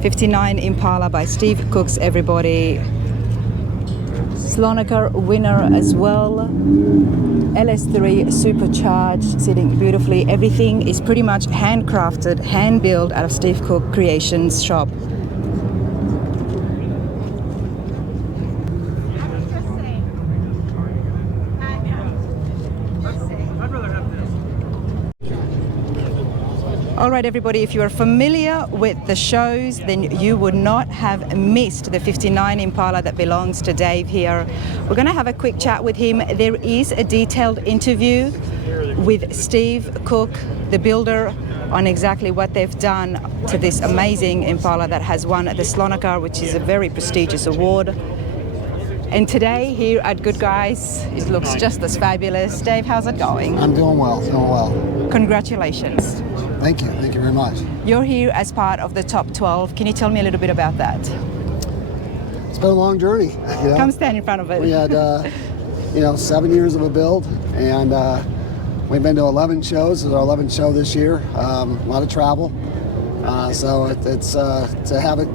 '59 Impala by Steve Cooks, everybody. Slonaker winner as well. LS3 supercharged, sitting beautifully. Everything is pretty much handcrafted, hand built out of Steve Cook Creations shop. All right, everybody, if you are familiar with the shows, then you would not have missed the '59 Impala that belongs to Dave here. We're going to have a quick chat with him. There is a detailed interview with Steve Cook, the builder, on exactly what they've done to this amazing Impala that has won the Slonaker, which is a very prestigious award. And today here at Goodguys, it looks just as fabulous. Dave, how's it going? I'm doing well, Congratulations. Thank you very much. You're here as part of the top 12. Can you tell me a little bit about that? It's been a long journey. You know? Come stand in front of it. We had, 7 years of a build, and we've been to 11 shows. This is our 11th show this year. A lot of travel. So it's to have it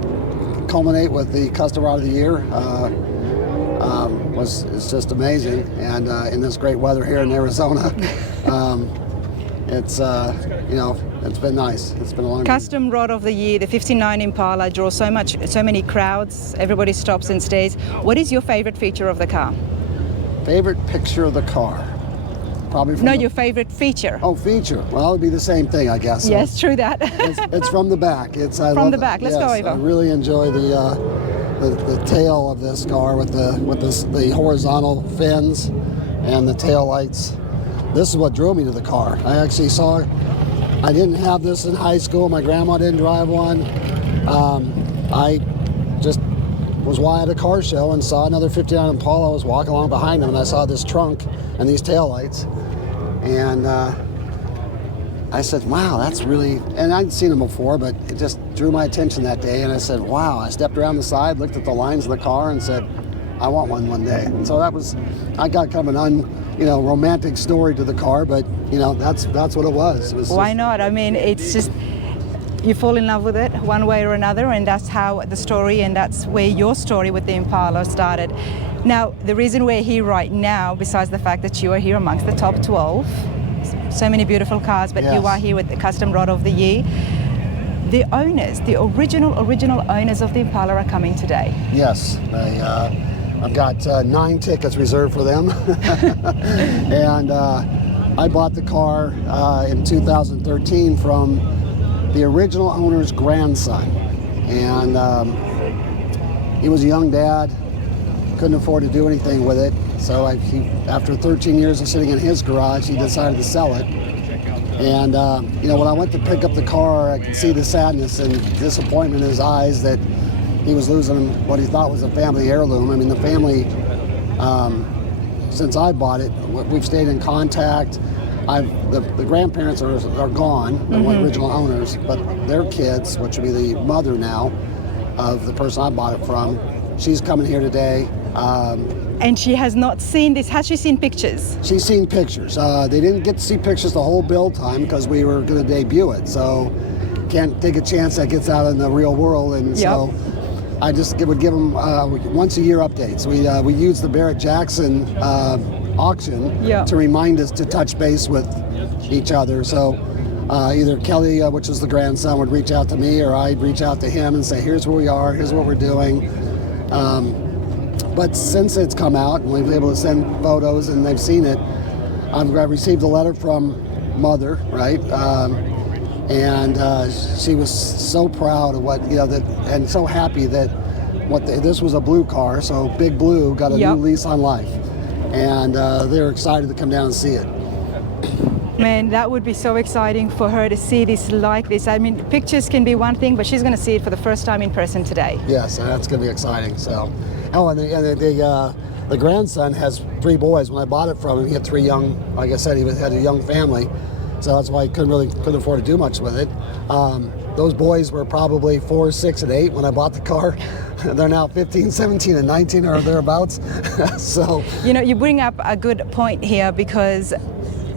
culminate with the Customer of the Year it's just amazing. And in this great weather here in Arizona, it's been nice. It's been a long Custom Rod of the Year, the '59 Impala draws so many crowds. Everybody stops and stays. What is your favorite feature of the car? Favorite picture of the car? Probably from your favorite feature. Oh, feature. Well, it would be the same thing, I guess. Yes, true that. it's from the back. From the back. Let's go over. I really enjoy the tail of this car with the horizontal fins and the tail lights. This is what drew me to the car. I didn't have this in high school. My grandma didn't drive one. I just was at a car show and saw another '59 Impala. I was walking along behind him and I saw this trunk and these tail lights. And I said, wow, that's really, and I'd seen them before, but it just drew my attention that day. And I said, wow, I stepped around the side, looked at the lines of the car and said, I want one day. And so I got kind of an romantic story to the car, but that's what it was. Why not? I mean, it's just, you fall in love with it one way or another, and that's how the story, and that's where your story with the Impala started. Now, the reason we're here right now, besides the fact that you are here amongst the top 12, so many beautiful cars, but yes. You are here with the Custom Rod of the Year. The owners, the original owners of the Impala are coming today. Yes, I've got 9 tickets reserved for them. And I bought the car in 2013 from the original owner's grandson. And he was a young dad, couldn't afford to do anything with it. So after 13 years of sitting in his garage, he decided to sell it. And when I went to pick up the car, I could see the sadness and disappointment in his eyes that he was losing what he thought was a family heirloom. I mean, the family, since I bought it, we've stayed in contact. The grandparents are gone, the original owners, but their kids, which would be the mother now of the person I bought it from, she's coming here today. And she has not seen this. Has she seen pictures? She's seen pictures. They didn't get to see pictures the whole build time because we were going to debut it. So can't take a chance that gets out in the real world. And so I just would give them once a year updates. We use the Barrett Jackson auction to remind us to touch base with each other. So either Kelly, which is the grandson, would reach out to me, or I'd reach out to him and say, here's where we are, here's what we're doing. But since it's come out and we've been able to send photos and they've seen it, I've received a letter from Mother, right? And she was so proud of what, and so happy that this was a blue car, so Big Blue got a new lease on life. And they're excited to come down and see it. Man, that would be so exciting for her to see this like this. I mean, pictures can be one thing, but she's going to see it for the first time in person today. Yes, that's going to be exciting. So, and the grandson has 3 boys. When I bought it from him, he had 3 young. Like I said, had a young family, so that's why he couldn't afford to do much with it. Those boys were probably 4, 6, and 8 when I bought the car. They're now 15, 17, and 19 or thereabouts. So, you bring up a good point here, because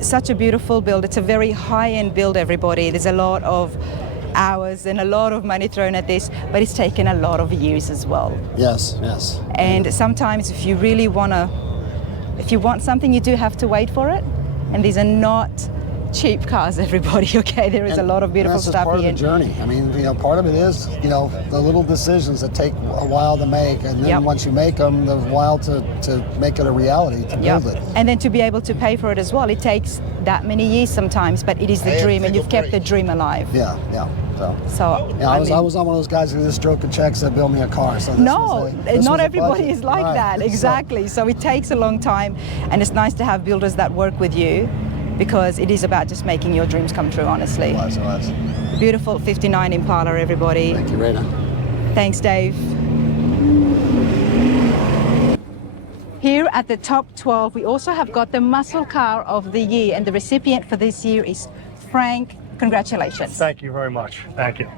such a beautiful build. It's a very high-end build, everybody. There's a lot of hours and a lot of money thrown at this, but it's taken a lot of years as well. Yes, yes. And sometimes if you really if you want something, you do have to wait for it. And these are not cheap cars, everybody, okay? There is a lot of beautiful stuff part here. of the journey. I mean, part of it is, the little decisions that take a while to make, and then once you make them, there's a while to make it a reality, to build it. And then to be able to pay for it as well. It takes that many years sometimes, but it is the dream, and you've kept the dream alive. Yeah. So I was on one of those guys who just stroke a check said, build me a car. So not everybody is like that, exactly. So it takes a long time, and it's nice to have builders that work with you, because it is about just making your dreams come true, honestly. It was. Beautiful 59 Impala, everybody. Thank you, Rena. Thanks, Dave. Here at the top 12, we also have got the muscle car of the year, and the recipient for this year is Frank. Congratulations. Thank you very much. Thank you.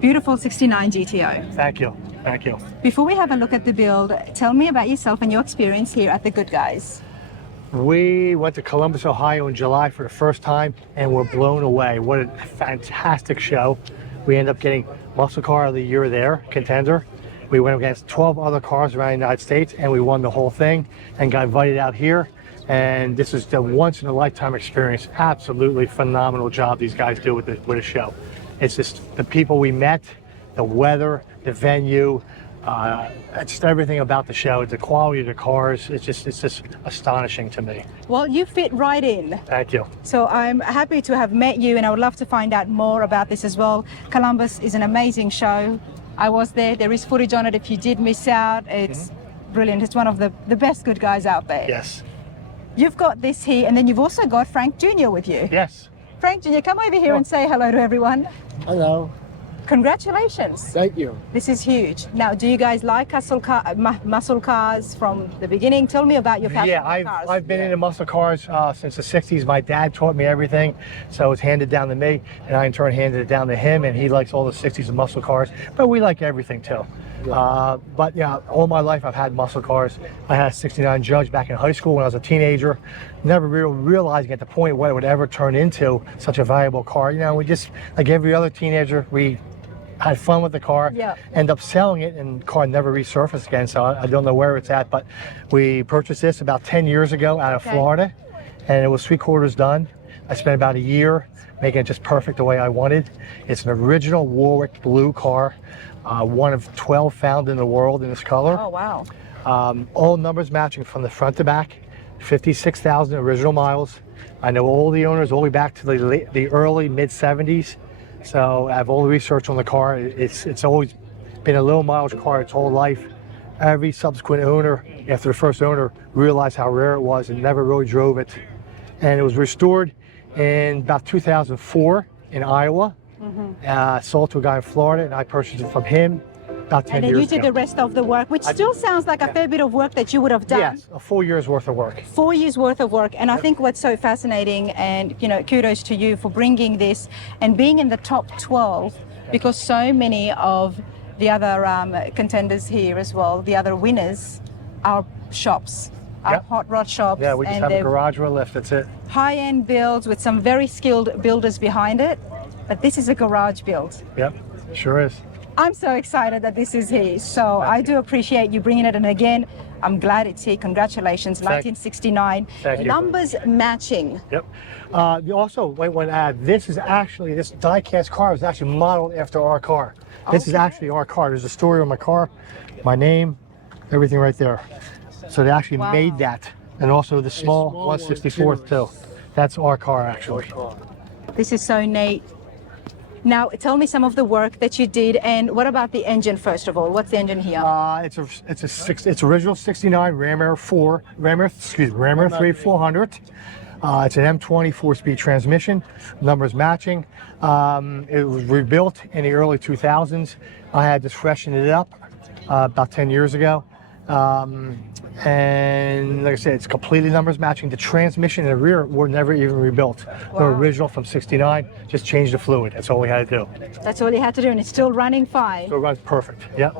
Beautiful 69 GTO. Thank you. Thank you. Before we have a look at the build, tell me about yourself and your experience here at the Goodguys. We went to Columbus, Ohio in July for the first time, and we're blown away. What a fantastic show. We ended up getting Muscle Car of the Year there, contender. We went against 12 other cars around the United States, and we won the whole thing and got invited out here. And this is the once-in-a-lifetime experience. Absolutely phenomenal job these guys do with the show. It's just the people we met, the weather, the venue, just everything about the show, the quality of the cars. It's just astonishing to me. Well, you fit right in. Thank you. So I'm happy to have met you, and I would love to find out more about this as well. Columbus is an amazing show. I was there. There is footage on it if you did miss out. It's brilliant. It's one of the best Goodguys out there. Yes. You've got this here, and then you've also got Frank Jr. with you. Yes. Frank Jr., come over here and say hello to everyone. Hello. Congratulations. Thank you. This is huge. Now, do you guys like muscle cars from the beginning? Tell me about your passion for cars. I've been into muscle cars since the 60s. My dad taught me everything, so it's handed down to me, and I in turn handed it down to him, and he likes all the 60s and muscle cars, but we like everything too. But yeah, all my life I've had muscle cars. I had a 69 Judge back in high school when I was a teenager, never realizing at the point what it would ever turn into such a valuable car. We just, like every other teenager, we had fun with the car, end up selling it, and the car never resurfaced again, so I don't know where it's at. But we purchased this about 10 years ago out of Florida, and it was 3/4 done. I spent about a year making it just perfect the way I wanted. It's an original Warwick blue car, one of 12 found in the world in this color. Oh, wow. All numbers matching from the front to back, 56,000 original miles. I know all the owners all the way back to the early mid-70s. So I have all the research on the car. It's always been a low mileage car its whole life. Every subsequent owner, after the first owner, realized how rare it was and never really drove it. And it was restored in about 2004 in Iowa. Sold to a guy in Florida, and I purchased it from him about 10 years ago. And then you did the rest of the work, which still sounds like a fair bit of work that you would have done. Yes, a full year's worth of work. 4 years worth of work. And I think what's so fascinating, and kudos to you for bringing this and being in the top 12, because so many of the other contenders here as well, the other winners, are shops, are hot rod shops. Yeah, we just have a garage or a lift, that's it. High-end builds with some very skilled builders behind it, but this is a garage build. Yep, sure is. I'm so excited that this is here. So I do appreciate you bringing it. And again, I'm glad it's here. Congratulations, 1969. Thank you. Numbers matching. Yep. You also might want to add, this die-cast car is actually modeled after our car. This is actually our car. There's a story on my car, my name, everything right there. So they actually made that. And also the small 1/64th too. That's our car actually. This is so neat. Now, tell me some of the work that you did, and what about the engine first of all? What's the engine here? It's original 69 Ram Air 3 400. It's an M20 4-speed transmission. Numbers matching. It was rebuilt in the early 2000s. I had to freshen it up about 10 years ago. And like I said, it's completely numbers matching. The transmission and the rear were never even rebuilt. They're original from 69, just changed the fluid. That's all we had to do. That's all you had to do, and it's still running fine. So it runs perfect, yeah.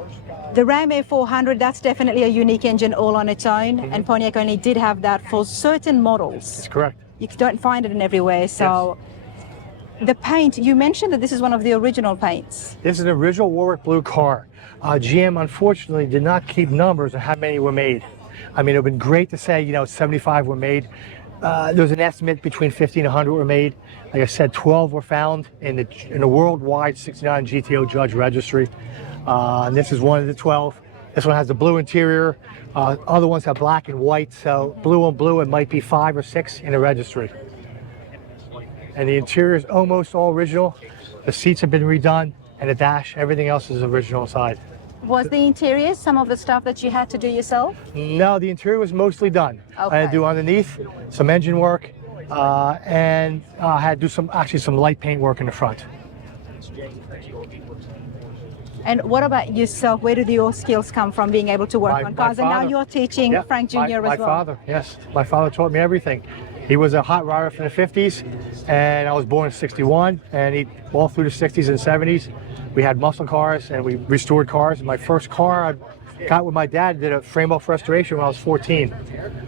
The Ram Air 400, that's definitely a unique engine all on its own, and Pontiac only did have that for certain models. That's correct. You don't find it in everywhere, so the paint, you mentioned that this is one of the original paints. This is an original Warwick blue car. GM unfortunately did not keep numbers of how many were made. I mean, it would have been great to say, you know, 75 were made. There's an estimate between 50 and 100 were made. Like I said, 12 were found in the worldwide 69 GTO Judge Registry. And this is one of the 12. This one has the blue interior. Other ones have black and white. So blue on blue, it might be 5 or 6 in the registry. And the interior is almost all original. The seats have been redone, and the dash, everything else is original inside. Was the interior some of the stuff that you had to do yourself? No, the interior was mostly done. Okay. I had to do underneath, some engine work, and I had to do some light paint work in the front. And what about yourself? Where did your skills come from, being able to work on cars? And now you're teaching Frank Jr. as well. My father, yes. My father taught me everything. He was a hot rodder from the 50s, and I was born in 61, and he all through the 60s and 70s. We had muscle cars, and we restored cars. My first car I got with my dad, did a frame-off restoration when I was 14.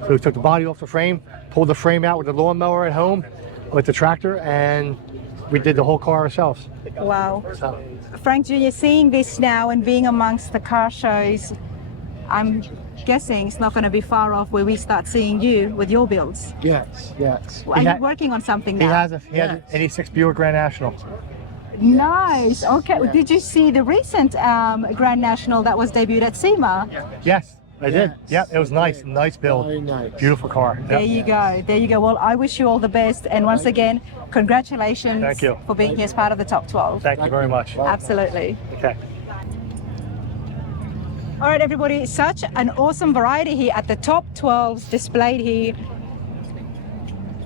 So we took the body off the frame, pulled the frame out with the lawnmower at home, with the tractor, and we did the whole car ourselves. Wow. So, Frank Jr., seeing this now and being amongst the car shows, I'm guessing it's not going to be far off where we start seeing you with your builds. yes, yes. Are you working on something now? He had an 86 Buick Grand National. Nice. Okay. Yeah. Did you see the recent Grand National that was debuted at SEMA? Yes, I did. Yeah, it was nice. Nice build. Very nice. Beautiful car. Yep. There you go. There you go. Well, I wish you all the best. And once again, congratulations Thank you. for being here as part of the top 12. Thank you very much. Absolutely. Okay. All right, everybody. Such an awesome variety here at the top 12s displayed here.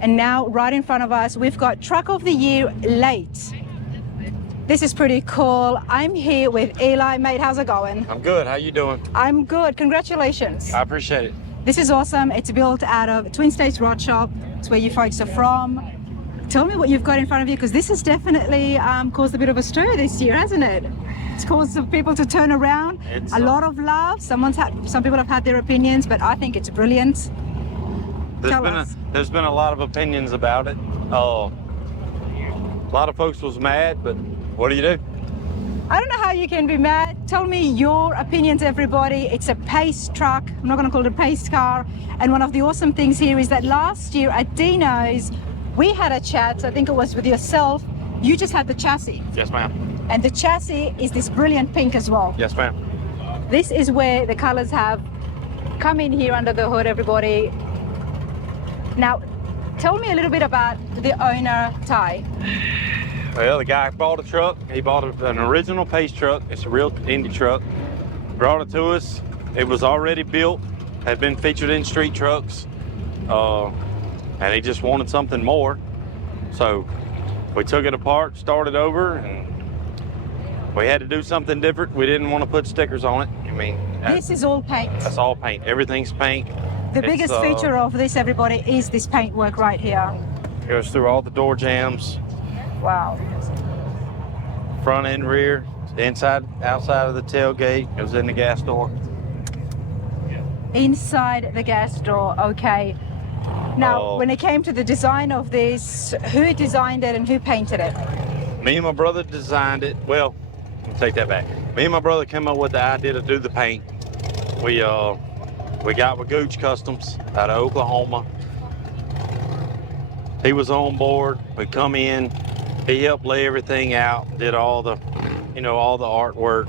And now, right in front of us, we've got Truck of the Year late. This is pretty cool. I'm here with Eli. Mate, how's it going? I'm good. How you doing? I'm good. Congratulations. I appreciate it. This is awesome. It's built out of Twin States Rod Shop. It's where you folks are from. Tell me what you've got in front of you, because this has definitely caused a bit of a stir this year, hasn't it? It's caused some people to turn around. It's a lot of love. Some people have had their opinions, but I think it's brilliant. There's been a lot of opinions about it. A lot of folks was mad, but what do you do? I don't know how you can be mad. Tell me your opinions, everybody. It's a pace truck. I'm not going to call it a pace car. And one of the awesome things here is that last year at Dino's, we had a chat. I think it was with yourself. You just had the chassis. Yes, ma'am. And the chassis is this brilliant pink as well. Yes, ma'am. This is where the colors have come in here under the hood, everybody. Now, tell me a little bit about the owner, Ty. Well, the guy bought a truck. He bought an original pace truck. It's a real Indy truck. Brought it to us. It was already built, had been featured in street trucks, and he just wanted something more. So we took it apart, started over, and we had to do something different. We didn't want to put stickers on it. I mean, This is all paint. that's all paint. Everything's paint. The biggest feature of this, everybody, is this paint work right here. Goes through all the door jambs, Wow. front and rear, inside, outside of the tailgate, goes in the gas door. Inside the gas door, okay. Now, when it came to the design of this, who designed it and who painted it? Me and my brother designed it. Well, let me take that back. Me and my brother came up with the idea to do the paint. We got with Gooch Customs out of Oklahoma. He was on board. We come in. He helped lay everything out, did all the, all the artwork.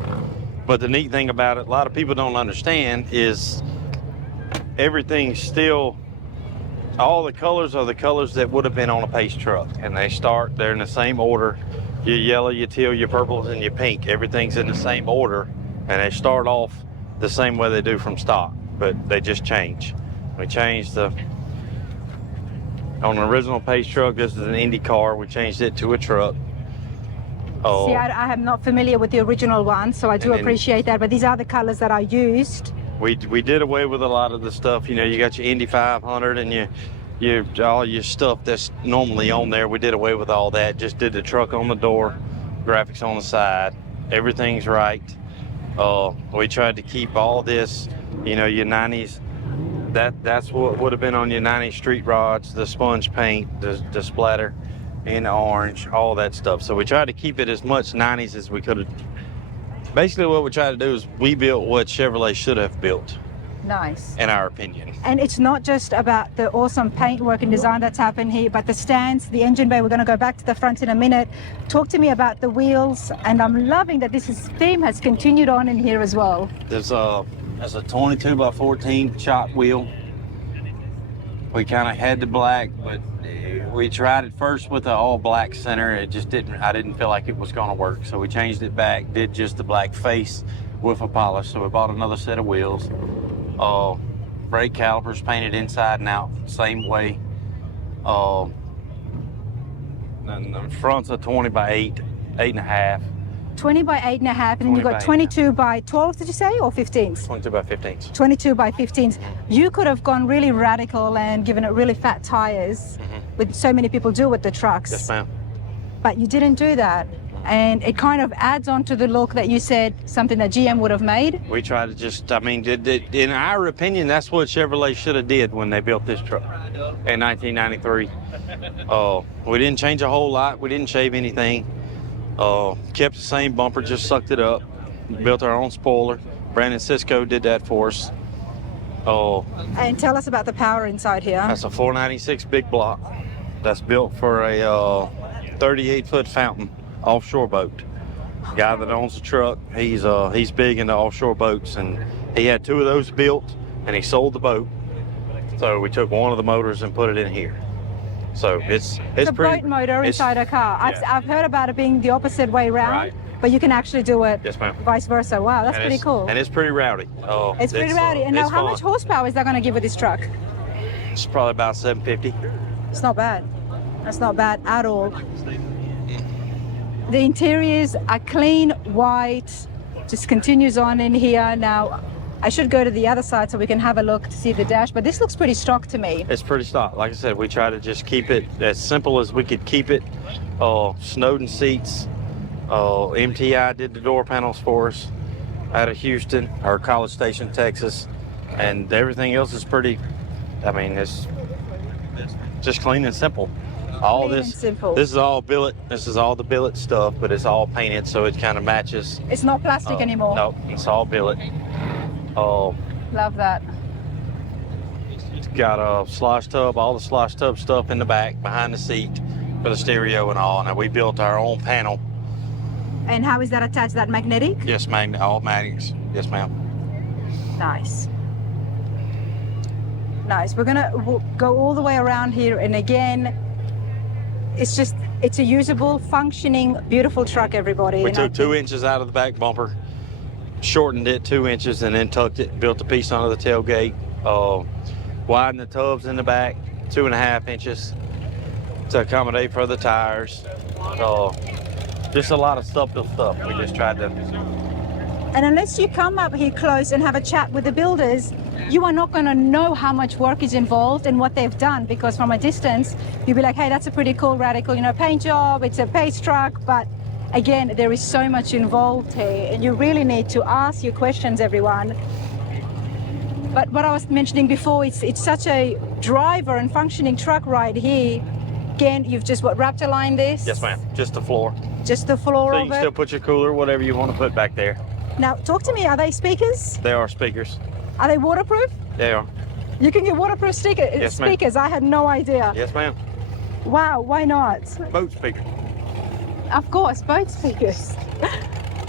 But the neat thing about it, a lot of people don't understand, is everything's still, all the colors are the colors that would have been on a pace truck. And they're in the same order. Your yellow, your teal, your purples, and your pink. Everything's in the same order. And they start off the same way they do from stock, but they just change. We changed on an original pace truck, this is an Indy car. We changed it to a truck. See, I am not familiar with the original one, so I do appreciate that, but these are the colors that are used. We did away with a lot of the stuff. You got your Indy 500 and all your stuff that's normally on there. We did away with all that. Just did the truck on the door, graphics on the side. Everything's right. We tried to keep all this, your 90s. That's what would have been on your 90s street rods, the sponge paint, the splatter. in orange, all that stuff. So we tried to keep it as much 90s as we could have. Basically what we tried to do is we built what Chevrolet should have built. Nice. In our opinion. And it's not just about the awesome paintwork and design that's happened here, but the stands, the engine bay. We're going to go back to the front in a minute. Talk to me about the wheels, and I'm loving that theme has continued on in here as well. There's a 22 by 14 shot wheel. We kind of had the black, but we tried it first with the all black center. It just I didn't feel like it was going to work, so we changed it back, did just the black face with a polish. So we bought another set of wheels. Brake calipers painted inside and out, same way. And the front's a 20 by 8.5. 20 by 8.5, and then you got 22 by 12, did you say, or 15s? 22 by 15s. 22 by 15s. You could have gone really radical and given it really fat tires, with so many people do with the trucks. Yes, ma'am. But you didn't do that. And it kind of adds on to the look that you said, something that GM would have made. We tried to just, in our opinion, that's what Chevrolet should have did when they built this truck in 1993. We didn't change a whole lot. We didn't shave anything. Kept the same bumper, just sucked it up. Built our own spoiler. Brandon Cisco did that for us. And tell us about the power inside here. That's a 496 big block. That's built for a 38-foot fountain offshore boat. Guy that owns the truck, he's big into offshore boats, and he had 2 of those built, and he sold the boat. So we took one of the motors and put it in here. So it's a pretty, boat motor inside a car. Yeah. I've heard about it being the opposite way around, right. But you can actually do it. Yes, ma'am. Vice versa. Wow, that's pretty cool. And it's pretty rowdy. It's pretty rowdy. And now, how much horsepower is that going to give with this truck? It's probably about 750. It's not bad. That's not bad at all. The interiors are clean, white, just continues on in here. Now, I should go to the other side so we can have a look to see the dash, but this looks pretty stock to me. It's pretty stock. Like I said, we try to just keep it as simple as we could keep it. Snowden seats. MTI did the door panels for us out of Houston, or College Station, Texas. And everything else is pretty, it's just clean and simple. All Clean this, and simple. This is all billet. This is all the billet stuff, but it's all painted, so it kind of matches. It's not plastic anymore. No, it's all billet. Love that. It's got a slosh tub, all the slosh tub stuff in the back, behind the seat, for the stereo and all. Now we built our own panel. And how is that attached? That magnetic? Yes, all magnets. Yes, ma'am. Nice. Nice. We're gonna go all the way around here, and again, it's a usable, functioning, beautiful truck, everybody. We took 2 inches out of the back bumper, shortened it 2 inches, and then tucked it, built a piece under the tailgate, widened the tubs in the back 2.5 inches to accommodate for the tires. Just a lot of stuff. We just tried to. And unless you come up here close and have a chat with the builders, you are not going to know how much work is involved and what they've done, because from a distance, you'll be like, hey, that's a pretty cool, radical, paint job. It's a pace truck. But again, there is so much involved here, and you really need to ask your questions, everyone. But what I was mentioning before, it's such a driver and functioning truck right here. Again, you've just wrapped a line this? Yes, ma'am. Just the floor. Just the floor so of you can still put your cooler, whatever you want to put back there. Now, talk to me. Are they speakers? They are speakers. Are they waterproof? They are. You can get waterproof Yes, speakers. I had no idea. Yes, ma'am. Wow, why not? Boat speaker. Of course, boat speakers.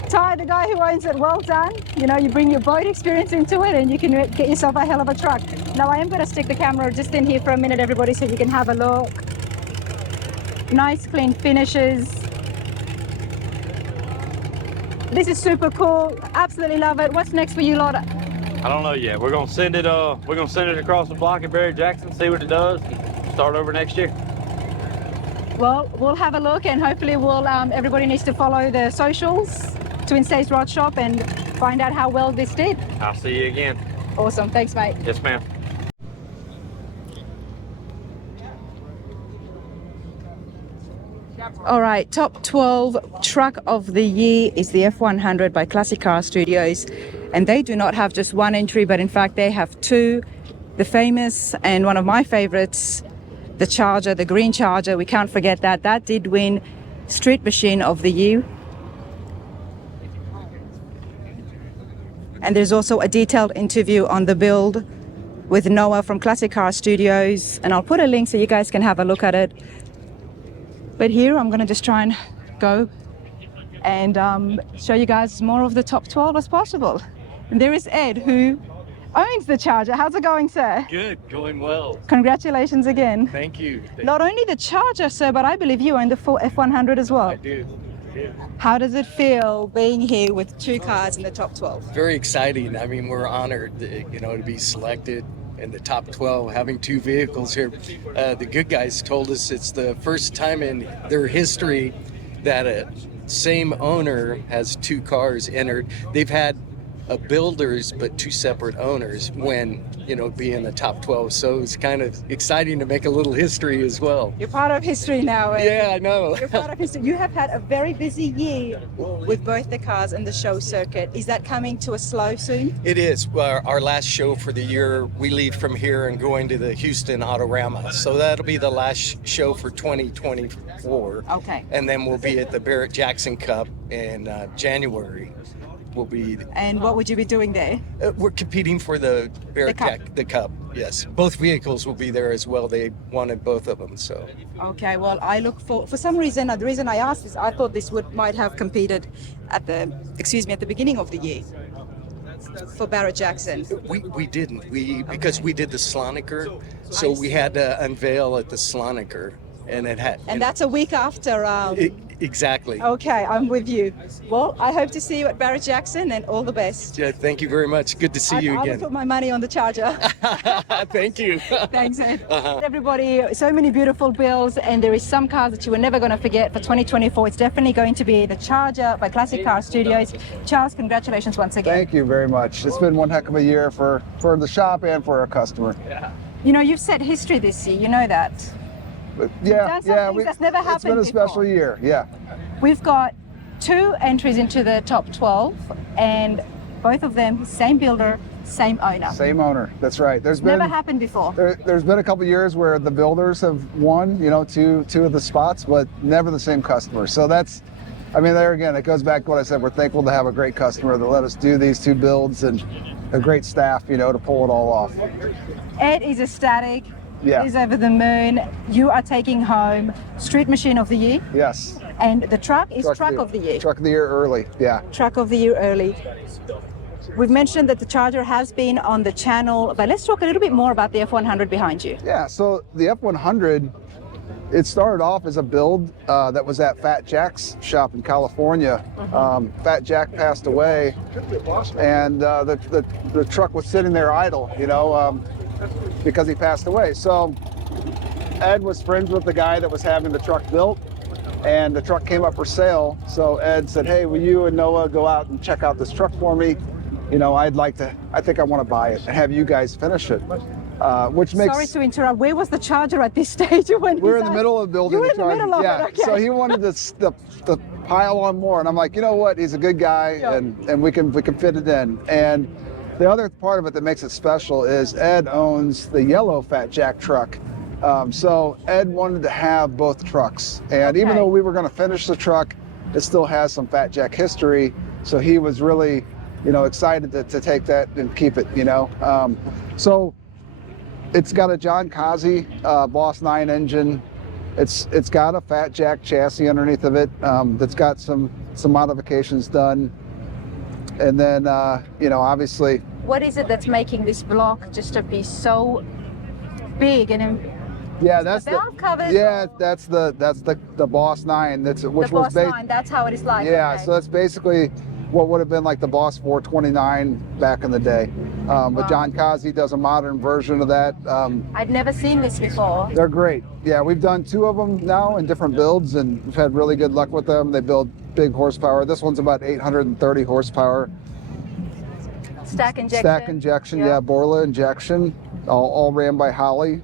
Ty, the guy who owns it, well done. You bring your boat experience into it, and you can get yourself a hell of a truck. Now, I am going to stick the camera just in here for a minute, everybody, so you can have a look. Nice, clean finishes. This is super cool. Absolutely love it. What's next for you, Lotta? I don't know yet. We're gonna send it. We're gonna send it across the block at Barry Jackson, see what it does, and start over next year. Well, we'll have a look, and hopefully we'll. Everybody needs to follow the socials, Twin States Rod Shop, and find out how well this did. I'll see you again. Awesome. Thanks, mate. Yes, ma'am. All right, top 12 truck of the year is the F100 by Classic Car Studios, and they do not have just one entry, but in fact they have 2. The famous and one of my favorites, the Charger, the green Charger. We can't forget that. That did win Street Machine of the Year. And there's also a detailed interview on the build with Noah from Classic Car Studios. And I'll put a link so you guys can have a look at it. But here I'm going to just try and go and show you guys more of the top 12 as possible. And there is Ed, who owns the Charger. How's it going, sir? Good, going well. Congratulations again. Thank you. Not only the Charger, sir, but I believe you own the full F100 as well. I do. How does it feel being here with 2 cars in the top 12? Very exciting. I mean, we're honored, to be selected in the top 12, having 2 vehicles here. The Goodguys told us it's the first time in their history that a same owner has 2 cars entered. They've had builders, but 2 separate owners when, be in the top 12. So it's kind of exciting to make a little history as well. You're part of history now. Yeah, I know. You're part of history. You have had a very busy year with both the cars and the show circuit. Is that coming to a slow soon? It is. Our last show for the year, we leave from here and going to the Houston Autorama. So that'll be the last show for 2024. Okay. And then we'll be at the Barrett-Jackson Cup in January. And what would you be doing there? We're competing for the the Cup. Yes, both vehicles will be there as well. They wanted both of them, so. Okay, well, I look for some reason. The reason I asked is I thought this might have competed at the beginning of the year for Barrett-Jackson. We didn't. Because we did the Sloniker, so we had to unveil at the Sloniker, and it had. And that's a week after. Exactly. Okay, I'm with you. Well, I hope to see you at Barrett-Jackson, and all the best. Yeah, thank you very much. Good to see you again. I will put my money on the Charger. Thank you. Thanks, Ed. Everybody, so many beautiful builds, and there is some cars that you are never going to forget for 2024. It's definitely going to be the Charger by Classic Car Studios. Charles, congratulations once again. Thank you very much. It's been one heck of a year for the shop and for our customer. Yeah. You've set history this year. You know that. But that's never happened it's been a special year. Yeah. We've got 2 entries into the top 12, and both of them same builder, same owner. Same owner. That's right. Never happened before. There's been a couple years where the builders have won, two of the spots, but never the same customer. So there again, it goes back to what I said. We're thankful to have a great customer that let us do these 2 builds and a great staff, to pull it all off. Ed is ecstatic. Yeah. He's over the moon. You are taking home Street Machine of the Year. Yes. And the truck is Truck of the Year. Truck of the Year early, yeah. Truck of the Year early. We've mentioned that the Charger has been on the channel, but let's talk a little bit more about the F100 behind you. Yeah, so the F100, it started off as a build that was at Fat Jack's shop in California. Fat Jack passed away, and the truck was sitting there idle, because he passed away. So Ed was friends with the guy that was having the truck built, and the truck came up for sale. So Ed said, hey, will you and Noah go out and check out this truck for me? I think I want to buy it and have you guys finish it. Which makes. Sorry to interrupt. Where was the Charger at this stage when we're in the middle of building the Charger? Middle of it, okay. So he wanted to pile on more, and I'm like, you know what? He's a good guy, and we can fit it in. And the other part of it that makes it special is Ed owns the yellow Fat Jack truck. So Ed wanted to have both trucks, and even though we were going to finish the truck, it still has some Fat Jack history. So he was really, excited to take that and keep it. So it's got a John Kazi Boss 9 engine. It's got a Fat Jack chassis underneath of it. That's got some modifications done. And then, obviously. What is it that's making this block just to be so big and? Yeah, that's the valve covers. Yeah, that's the Boss 9. Which the was Boss 9. That's how it is like. Yeah, okay. So that's basically what would have been like the Boss 429 back in the day. But John Kazi does a modern version of that. I'd never seen this before. They're great. Yeah, we've done 2 of them now in different builds, and we've had really good luck with them. They build big horsepower. This one's about 830 horsepower. Stack injection. Stack injection, yeah, Borla injection, all ran by Holly.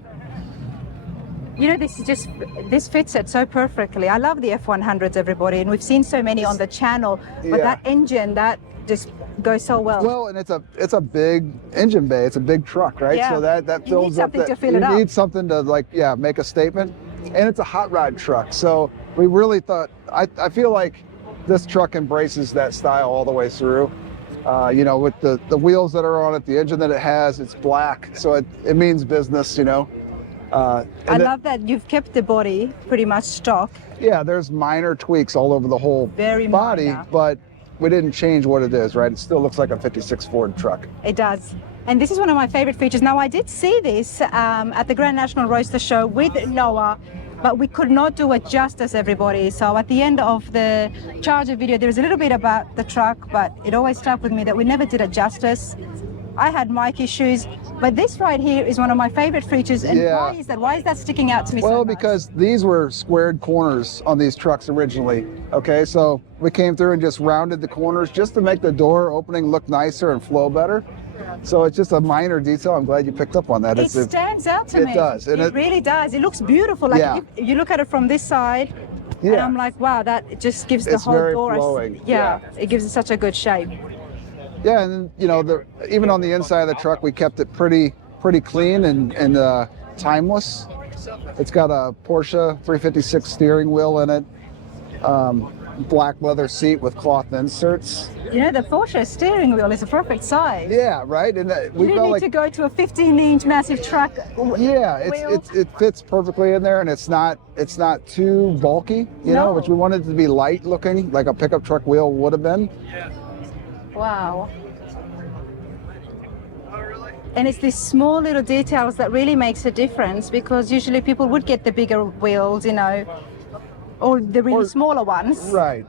This fits it so perfectly. I love the F100s, everybody, and we've seen so many on the channel. But that engine, that just goes so well. Well, and it's a big engine bay. It's a big truck, right? Yeah. So that You need fills up something that to fill it up. you need something to make a statement. And it's a hot rod truck. So we really thought I feel like this truck embraces that style all the way through. With the wheels that are on it, the engine that it has, it's black, so it means business, I love that you've kept the body pretty much stock. Yeah, there's minor tweaks all over the whole Very body, minor. but we didn't change what it is, right? It still looks like a 56 Ford truck. It does. And this is one of my favorite features. Now, I did see this at the Grand National Roadster Show with Noah, but we could not do it justice, everybody. So at the end of the Charger video, there was a little bit about the truck, but it always stuck with me that we never did it justice. I had mic issues, but this right here is one of my favorite features. And Yeah. why is that? Why is that sticking out to me so Well, much? because these were squared corners on these trucks originally. Okay, so we came through and just rounded the corners just to make the door opening look nicer and flow better. So it's just a minor detail. I'm glad you picked up on that. It stands out to me. It does. And it really does. It looks beautiful. Like Yeah. if you look at it from this side, and Yeah. I'm like, wow, that just gives the It's whole very door. flowing. Yeah, it gives it such a good shape. Yeah, and even on the inside of the truck, we kept it pretty clean and timeless. It's got a Porsche 356 steering wheel in it, black leather seat with cloth inserts. The Porsche steering wheel is a perfect size. Yeah, right. And You we didn't felt need like to go to a 15-inch massive truck. yeah, wheel. it fits perfectly in there, and it's not too bulky, No. which we wanted it to be light looking, like a pickup truck wheel would have been. Wow. And it's these small little details that really makes a difference, because usually people would get the bigger wheels, or the really smaller ones. Right.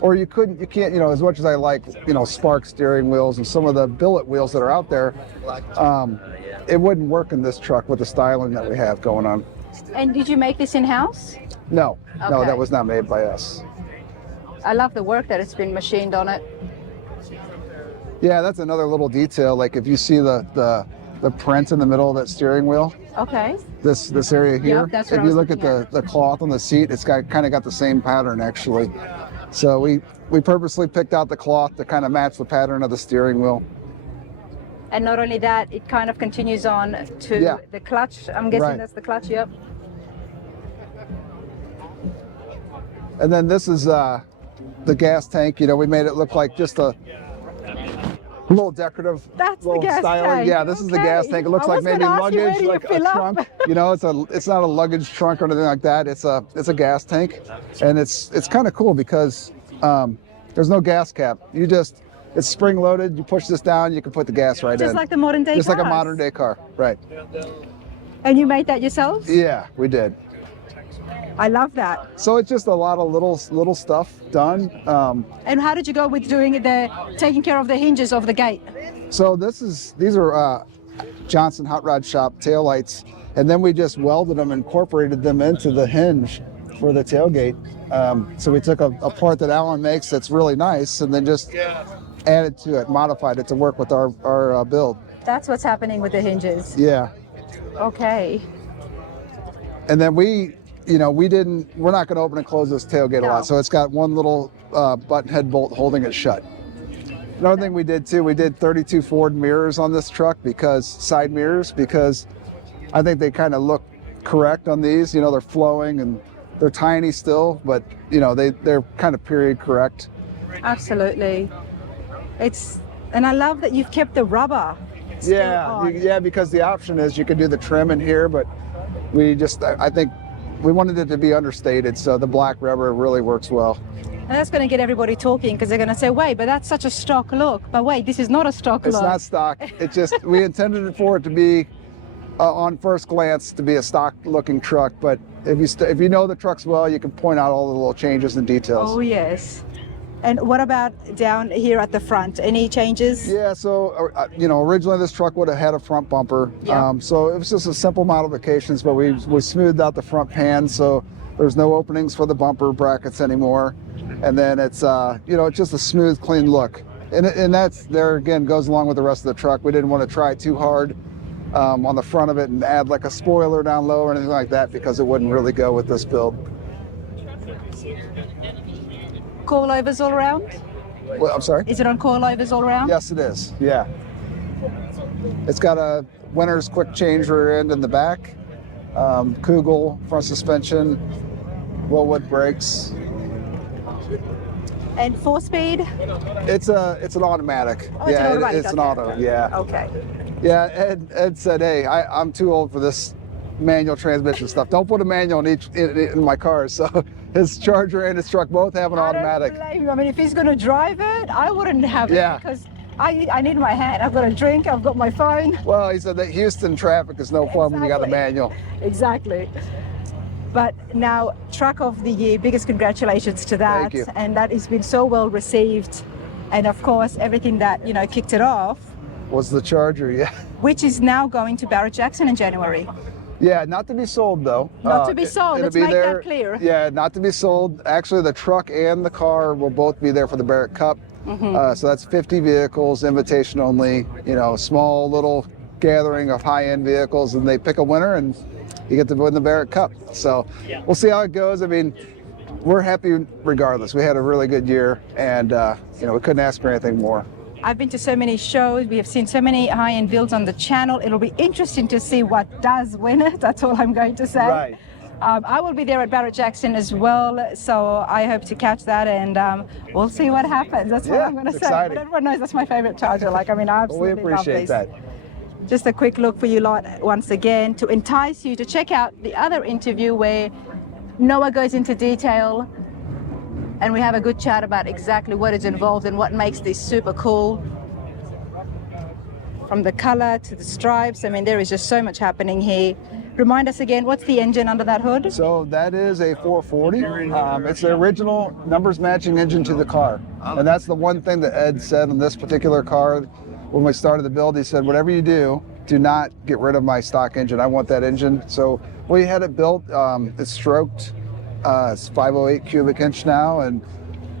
Or you can't, as much as I like, Spark steering wheels and some of the billet wheels that are out there, it wouldn't work in this truck with the styling that we have going on. And did you make this in-house? No, Okay. that was not made by us. I love the work that it's been machined on it. Yeah, that's another little detail. Like if you see the print in the middle of that steering wheel, Okay. this area here, Yep, that's what if I you was look at looking the cloth on the seat, it's kind of got the same pattern actually. So we purposely picked out the cloth to kind of match the pattern of the steering wheel. And not only that, it kind of continues on to Yeah. the clutch. I'm guessing Right. that's the clutch, yep. And then this is the gas tank. We made it look like just a little decorative, That's the little gas styling. tank. Yeah, this is the gas Okay. tank. It looks I like was maybe gonna ask you, where luggage, do you like a fill up? trunk. It's not a luggage trunk or anything like that. It's a gas tank, and it's kind of cool because there's no gas cap. It's spring loaded. You push this down, you can put the gas right in. Just like the modern day Just like a cars. modern day car, right? And you made that yourselves? Yeah, we did. I love that. So it's just a lot of little stuff done. And how did you go with taking care of the hinges of the gate? So these are Johnson Hot Rod Shop taillights, and then we just welded them, incorporated them into the hinge for the tailgate. So we took a part that Alan makes that's really nice, and then just added to it, modified it to work with our build. That's what's happening with the hinges. Yeah. Okay. And then we're not going to open and close this tailgate a No. lot, so it's got one little button head bolt holding it shut. Another thing we did too, we did 32 Ford mirrors on this truck, side mirrors, because I think they kind of look correct on these. They're flowing and they're tiny still, but they're kind of period correct. Absolutely. And I love that you've kept the rubber. still on. Yeah, because the option is you can do the trim in here, but I think we wanted it to be understated, so the black rubber really works well. And that's going to get everybody talking, because they're going to say, wait, but that's such a stock look. But wait, this is not a stock It's look. not stock. It's just we intended it for it to be, on first glance, to be a stock-looking truck. But if you know the trucks well, you can point out all the little changes and details. Oh, yes. And what about down here at the front? Any changes? Yeah, so originally this truck would have had a front bumper. Yeah. So it was just a simple modifications, but we smoothed out the front pan, so there's no openings for the bumper brackets anymore. And then it's it's just a smooth, clean look. And that's there again goes along with the rest of the truck. We didn't want to try too hard on the front of it and add like a spoiler down low or anything like that, because it wouldn't really go with this build. Coilovers all around? Well, I'm sorry? Is it on coilovers all around? Yes, it is. Yeah. It's got a Winner's quick change rear end in the back, Kugel front suspension, Willwood brakes. And 4-speed? It's an automatic. Oh, it's an automatic, it's an okay. auto. Yeah. Okay. Yeah. Ed said, "Hey, I'm too old for this manual transmission stuff. Don't put a manual in my car." So his Charger and his truck both have an automatic. I don't blame you. I mean, if he's going to drive it, I wouldn't have Yeah. it because I need my hand. I've got a drink. I've got my phone. Well, he said that Houston traffic is no fun when you got a manual. Exactly. But now, Truck of the Year, biggest congratulations to that. Thank you. And that has been so well received. And of course, everything that, kicked it off, Was the Charger, yeah. which is now going to Barrett-Jackson in January. Yeah, not to be sold though. Not to be sold. It'll Let's be make there. that clear. Yeah, not to be sold. Actually, the truck and the car will both be there for the Barrett Cup. So that's 50 vehicles, invitation only. Small little gathering of high-end vehicles, and they pick a winner, and you get to win the Barrett Cup. So we'll see how it goes. I mean, we're happy regardless. We had a really good year, and we couldn't ask for anything more. I've been to so many shows. We have seen so many high-end builds on the channel. It'll be interesting to see what does win it. That's all I'm going to say. Right. I will be there at Barrett-Jackson as well, so I hope to catch that, and we'll see what happens. That's what Yeah, I'm going to it's say. exciting. But everyone knows that's my favorite Charger. I Well, we absolutely love appreciate this. that. Just a quick look for you lot once again to entice you to check out the other interview where Noah goes into detail and we have a good chat about exactly what is involved and what makes this super cool. From the color to the stripes, I mean, there is just so much happening here. Remind us again, what's the engine under that hood? So that is a 440. It's the original numbers matching engine to the car. And that's the one thing that Ed said on this particular car when we started the build. He said, whatever you do not get rid of my stock engine. I want that engine. So we had it built. It's stroked. It's 508 cubic inch now, and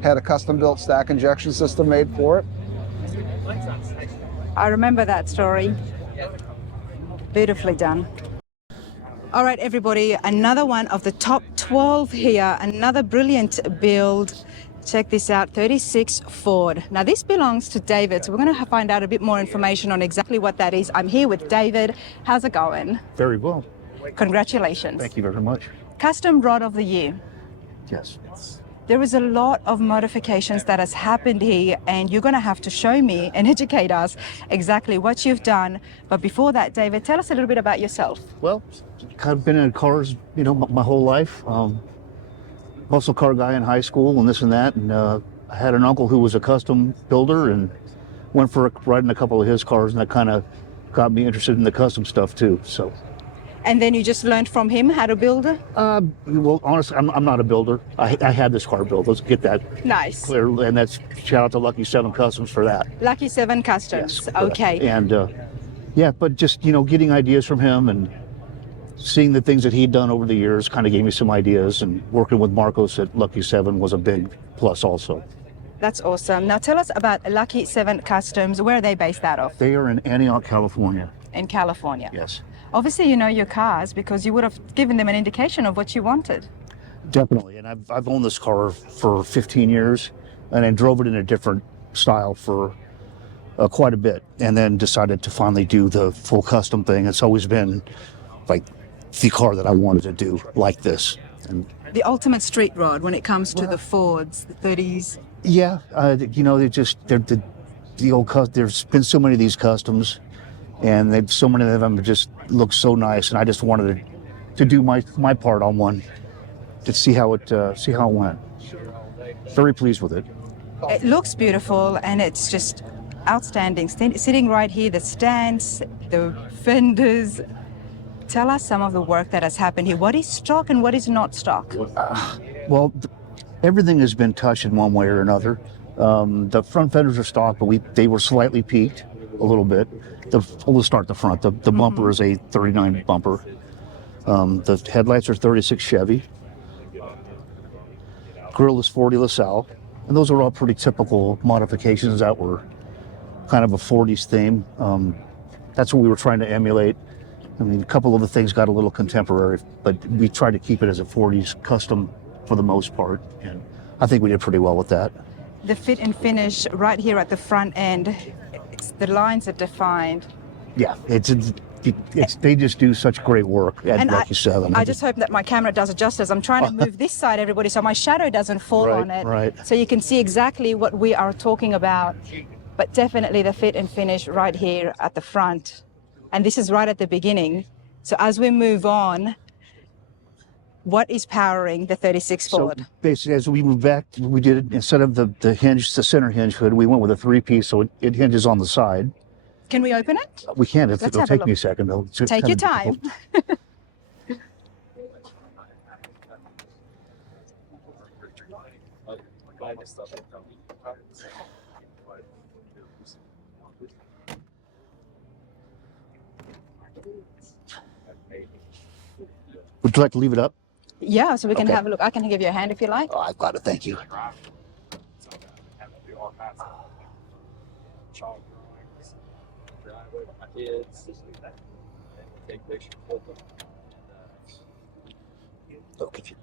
had a custom built stack injection system made for it. I remember that story. Beautifully done. All right, everybody, another one of the top 12 here, another brilliant build. Check this out, 36 Ford. Now this belongs to David, so we're going to find out a bit more information on exactly what that is. I'm here with David. How's it going? Very well. Congratulations. Thank you very much. Custom Rod of the Year. Yes. There is a lot of modifications that has happened here, and you're going to have to show me and educate us exactly what you've done. But before that, David, tell us a little bit about yourself. Well, kind of been in cars, my whole life. Muscle car guy in high school and this and that. And I had an uncle who was a custom builder and went for a ride in a couple of his cars, and that kind of got me interested in the custom stuff too. So. And then you just learned from him how to build? Well, honestly, I'm not a builder. I had this car built. Let's get that Nice. clear. And that's shout out to Lucky 7 Customs for that. Lucky 7 Customs. Yes. Okay. And but just getting ideas from him and seeing the things that he'd done over the years kind of gave me some ideas. And working with Marcos at Lucky 7 was a big plus also. That's awesome. Now tell us about Lucky 7 Customs. Where are they based out of? They are in Antioch, California. In California. Yes. Obviously, you know your cars because you would have given them an indication of what you wanted. Definitely. And I've owned this car for 15 years, and I drove it in a different style for quite a bit, and then decided to finally do the full custom thing. It's always been like the car that I wanted to do like this. And The ultimate street rod when it comes to the Fords, the 30s. yeah, the old there's been so many of these customs, and so many of them just look so nice, and I just wanted to do my part on one to see how it went. Very pleased with it. It looks beautiful and it's just outstanding. Sitting right here, the stands, the fenders. Tell us some of the work that has happened here. What is stock and what is not stock? Well, everything has been touched in one way or another. The front fenders are stock, but they were slightly peaked a little bit. We'll start the front. The bumper is a 39 bumper. The headlights are 36 Chevy. Grill is 40 LaSalle. And those are all pretty typical modifications that were kind of a 40s theme. That's what we were trying to emulate. I mean, a couple of the things got a little contemporary, but we tried to keep it as a 40s custom for the most part. And I think we did pretty well with that. the fit and finish right here at the front end. The lines are defined. Yeah, they just do such great work at like you said. I just hope that my camera does it justice. I'm trying to move this side, everybody, so my shadow doesn't fall on it. Right. So you can see exactly what we are talking about. But definitely the fit and finish right here at the front. And this is right at the beginning. So as we move on, what is powering the 36 Ford? So basically, as we moved back, we did it instead of the hinge, the center hinge hood, we went with a 3-piece, so it hinges on the side. Can we open it? We can. It'll Let's have a take look. me a second, though. It's Take kind your of time. difficult. Would you like to leave it up? Yeah, so we can Okay. have a look. I can give you a hand if you like. Oh, I've got it. Thank you. Okay.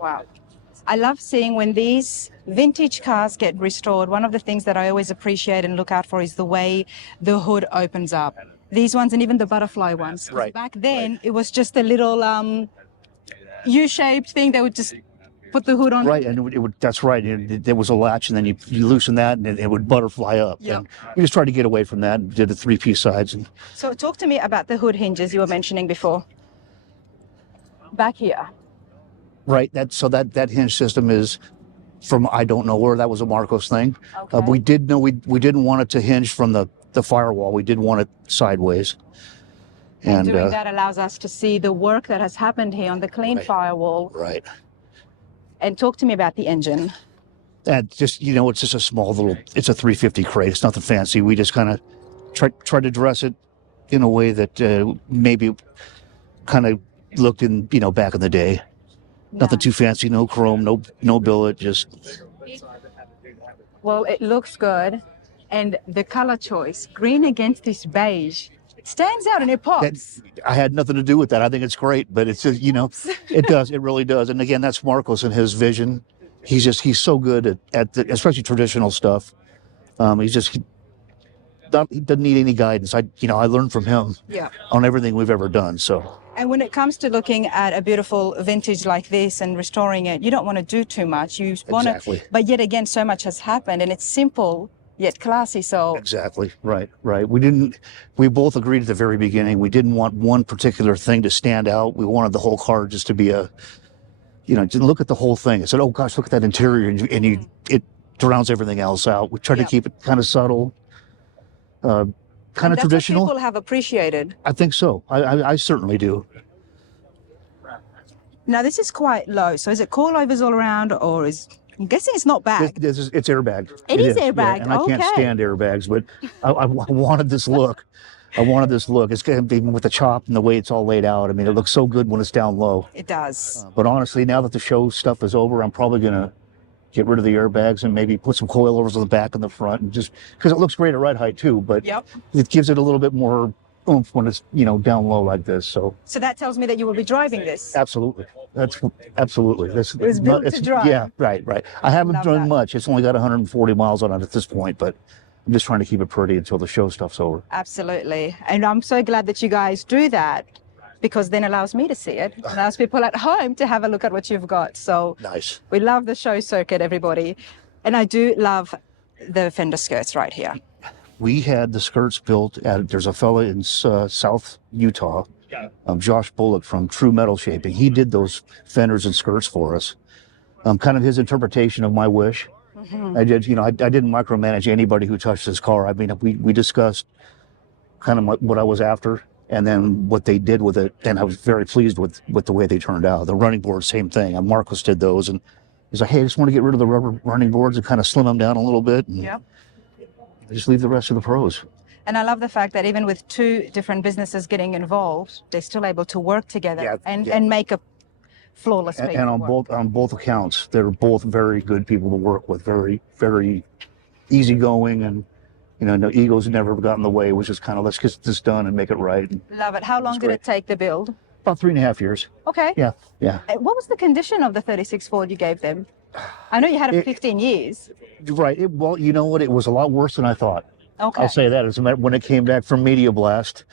Wow. I love seeing when these vintage cars get restored. One of the things that I always appreciate and look out for is the way the hood opens up. These ones and even the butterfly ones. 'Cause Right. back then, it was just a little U-shaped thing that would just put the hood on. Right, and it would, that's right. There was a latch, and then you loosen that, and it would butterfly up. Yep. And we just tried to get away from that and did the 3-piece sides. And So talk to me about the hood hinges you were mentioning before. Back here. right, that hinge system is from I don't know where. That was a Marcos thing. Okay. We did know we didn't want it to hinge from the firewall. We did want it sideways. And Doing that allows us to see the work that has happened here on the clean Right. firewall. right. And talk to me about the engine. And just, it's just a small little, it's a 350 crate. It's nothing fancy. We just kind of tried to dress it in a way that maybe kind of looked in, back in the day. Nothing Nice. too fancy, no chrome, no billet, just Well, it looks good. And the color choice, green against this beige, it stands out and it pops. I had nothing to do with that. I think it's great, but it's just, it does, it really does. And again, that's Marcos and his vision. He's so good at especially traditional stuff. He doesn't need any guidance. I learned from him Yeah. on everything we've ever done. So And when it comes to looking at a beautiful vintage like this and restoring it, you don't want to do too much. You want Exactly. to, but yet again, so much has happened and it's simple yet classy. So exactly, right. We both agreed at the very beginning, we didn't want one particular thing to stand out. We wanted the whole car just to be to look at the whole thing. I said, oh gosh, look at that interior, and it drowns everything else out. We tried to Yep. keep it kind of subtle, kind of that's traditional. what people have appreciated. I think so. I certainly do. Now this is quite low. So is it coilovers all around or I'm guessing it's not bag. It's airbag. It is yeah, airbag, and I can't okay. stand airbags, but I wanted this look. It's going to be with the chop and the way it's all laid out. I mean, it looks so good when it's down low. It does. But honestly, now that the show stuff is over, I'm probably going to get rid of the airbags and maybe put some coilovers on the back and the front, and just because it looks great at ride height too, but Yep. it gives it a little bit more oomph when it's down low like this. So So that tells me that you will be driving this. absolutely, absolutely. It was built to drive. Yeah, right. I haven't Love done that. much. It's only got 140 miles on it at this point, but I'm just trying to keep it pretty until the show stuff's over. Absolutely. And I'm so glad that you guys do that because then allows me to see it. It allows people at home to have a look at what you've got. So Nice. we love the show circuit, everybody. And I do love the fender skirts right here. We had the skirts built there's a fella in South Utah, Josh Bullock from True Metal Shaping. He did those fenders and skirts for us. Kind of his interpretation of my wish. I did, I didn't micromanage anybody who touched this car. I mean, we discussed kind of what I was after and then what they did with it. And I was very pleased with the way they turned out. The running boards, same thing. And Marcos did those. And he's like, hey, I just want to get rid of the rubber running boards and kind of slim them down a little bit. And Yep. just leave the rest of the pros. And I love the fact that even with two different businesses getting involved, they're still able to work together Yeah, and, yeah. and make a flawless piece And of work. on both accounts, they're both very good people to work with. Very, very easygoing, and no egos never got in the way. It was just kind of let's get this done and make it right. And Love it. How long did great. it take the build? about 3.5 years. Okay. Yeah. What was the condition of the 36 Ford you gave them? I know you had it for 15 years. Right. Well, you know what? It was a lot worse than I thought. Okay. I'll say that. As a matter, when it came back from Media Blast,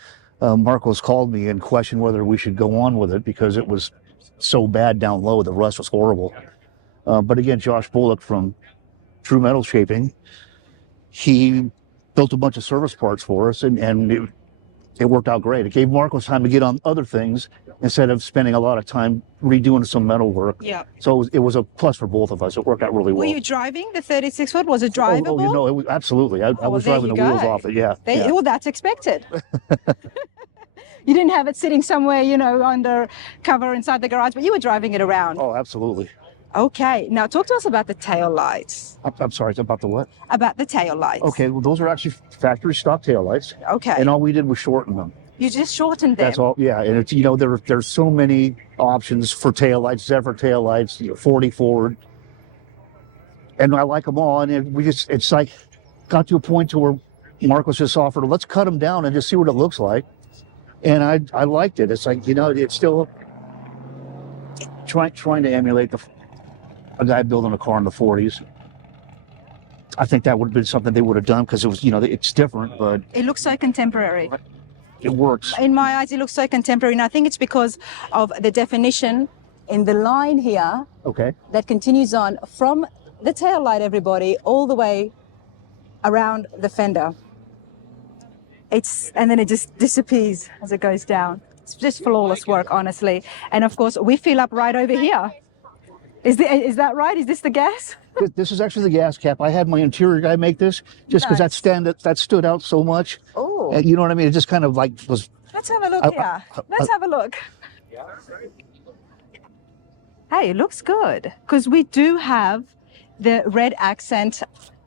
Marcos called me and questioned whether we should go on with it because it was so bad down low. The rust was horrible. But again, Josh Bullock from True Metal Shaping, he built a bunch of service parts for us, and it worked out great. It gave Marcos time to get on other things instead of spending a lot of time redoing some metal work. Yeah. So it was a plus for both of us. It worked out really well. Were you driving the 36 foot? Was it drivable? Oh, you know, it was, absolutely. I was there driving you the wheels go. off it. Yeah. Well, that's expected. You didn't have it sitting somewhere, you know, under cover inside the garage, but you were driving it around. Oh, absolutely. Okay. Now talk to us about the tail lights. I'm sorry, it's about the what? About the tail lights. Okay, well, those are actually factory stock taillights. Okay. And all we did was shorten them. You just shortened them. That's all. Yeah, and it's, you know, there's so many options for taillights, Zephyr taillights, 40 forward, and I like them all. And it's like got to a point to where Marcos just offered, let's cut them down and just see what it looks like. And I liked it. It's like, you know, it's still trying to emulate a guy building a car in the 40s. I think that would have been something they would have done because it was, you know, it's different, but it looks so contemporary. it works. In my eyes, it looks so contemporary, and I think it's because of the definition in the line here Okay. that continues on from the tail light, everybody, all the way around the fender. And then it just disappears as it goes down. It's just flawless work, honestly. And of course, we fill up right over here. Is that right? Is this the gas? This is actually the gas cap. I had my interior guy make this just because that stood out so much. Oh. And you know what I mean? It just kind of like was. Let's have a look here. Let's have a look. Hey, it looks good because we do have the red accent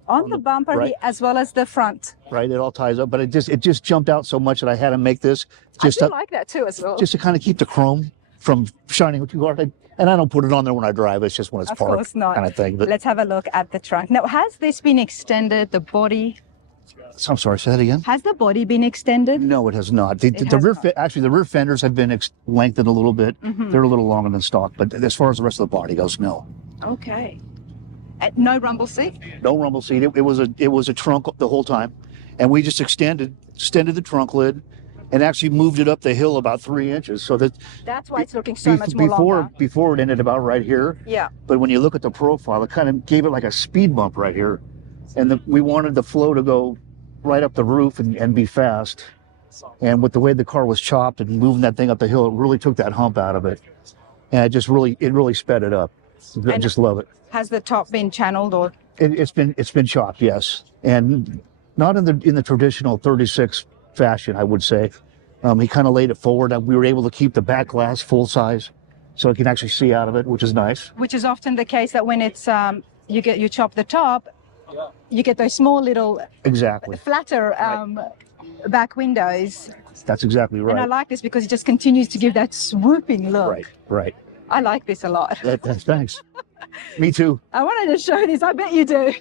on the bumper right. here, as well as the front. Right, it all ties up, but it just jumped out so much that I had to make this I do like that too as well. just to kind of keep the chrome from shining too hard. And I don't put it on there when I drive. It's just when it's Of parked, course not. kind of thing. But Let's have a look at the trunk. Now, has this been extended, the body? I'm sorry, say that again. Has the body been extended? No, it has not. The has rear, not. actually, the rear fenders have been lengthened a little bit. Mm-hmm. They're a little longer than stock, but as far as the rest of the body goes, no. Okay. No rumble seat? No rumble seat. It was a trunk the whole time, and we just extended the trunk lid, and actually moved it up the hill about 3 inches, so That's why it's looking so much more longer. Before it ended about right here. Yeah. But when you look at the profile, it kind of gave it like a speed bump right here, and we wanted the flow to go right up the roof and be fast. And with the way the car was chopped and moving that thing up the hill, it really took that hump out of it, and it really sped it up. I just love it. Has the top been channeled or? It's been chopped, yes, and not in the traditional 36 fashion, I would say. He kind of laid it forward, and we were able to keep the back glass full size, so you can actually see out of it, which is nice. Which is often the case that when it's you chop the top, you get those small little Exactly. flatter back windows. That's exactly right. And I like this because it just continues to give that swooping look. Right. I like this a lot. Thanks. Me too. I wanted to show this. I bet you do.